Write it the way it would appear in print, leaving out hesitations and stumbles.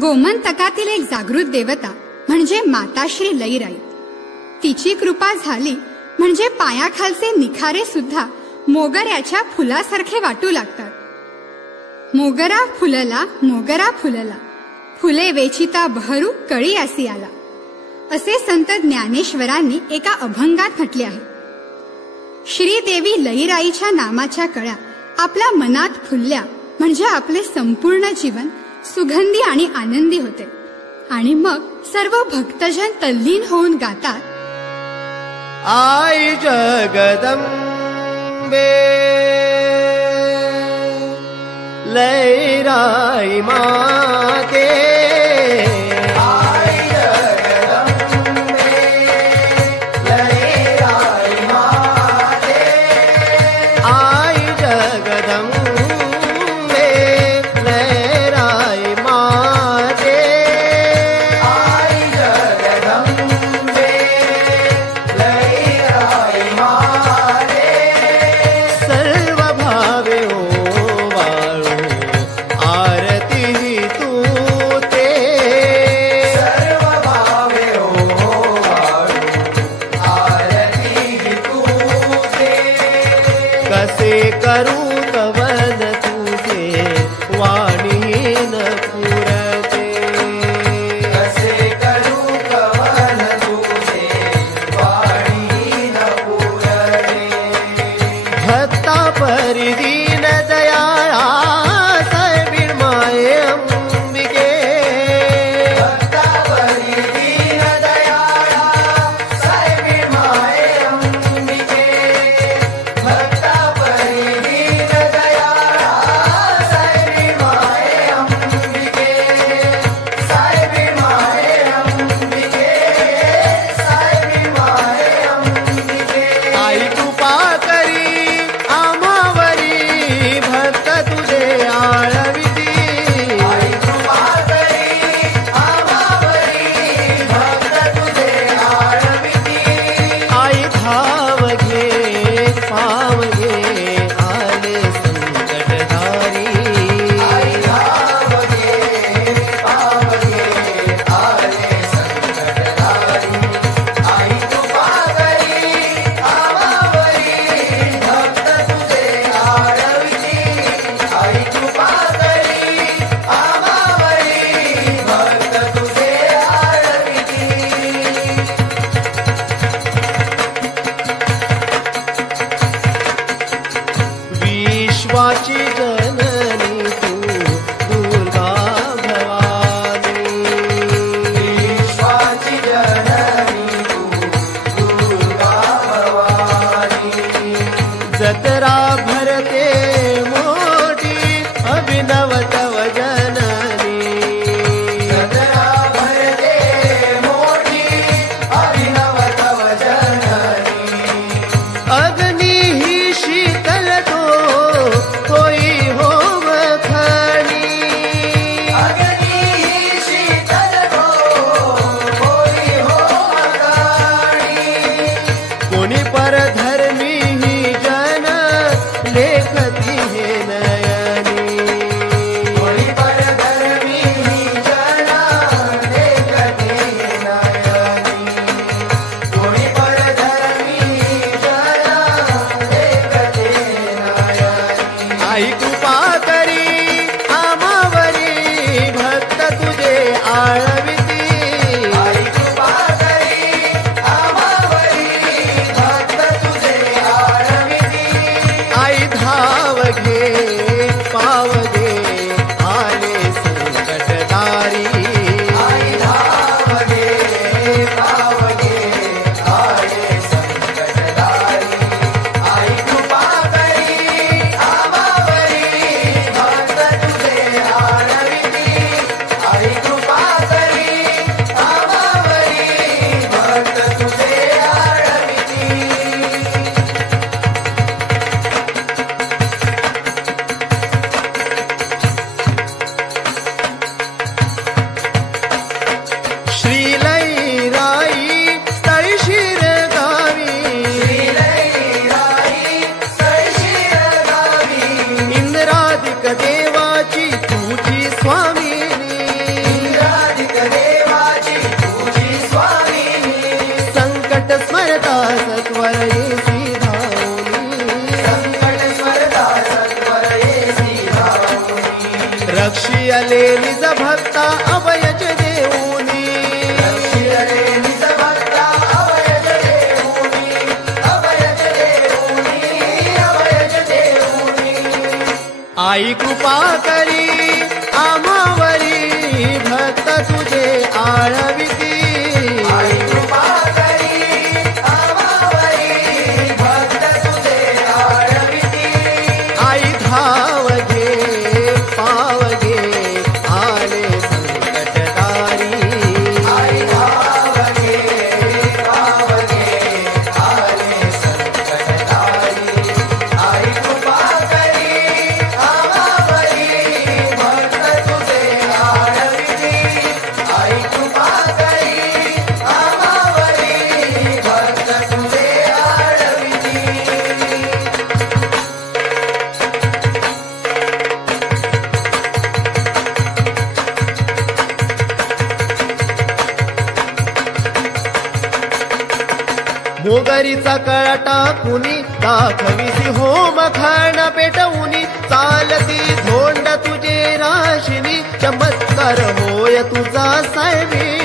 गोमंतकातील एक जागृत देवता म्हणजे माताश्री लईराई. तिची कृपा झाली म्हणजे पायाखालचे निखारे सुद्धा मोगऱ्याच्या फुलासारखे वाटू लागतात. मोगरा फुलला, मोगरा फुलला, फुले वेचिता बहरू कळी असी आला, असे संत ज्ञानेश्वरांनी एका अभंगात म्हटले आहे. श्रीदेवी लईराईच्या नामाच्या कळ्या आपल्या मनात फुलल्या म्हणजे आपले संपूर्ण जीवन सुगंधी आणि आनंदी होते. आणि मग सर्व भक्तजन तल्लीन होऊन गातात, आई जगदंबे लईराई माते, रक्षियले निज भक्ता अभयज देऊनी आई कृपा करी आम्हावरी भक्त तुझे आळविती आई कृपा करी आम्हावरी भक्त तुझे आळविती आई धाव घे पाव घे आले संकटदारी आई धाव घे पाव घे आले संकटदारी आई कृपा करी मोगरीचा कळा टाकुनी दाखविसी होम खाण पेटवुनी चालती धोंड तुझे राशिनी चमत्कार होय तुझा साहेबी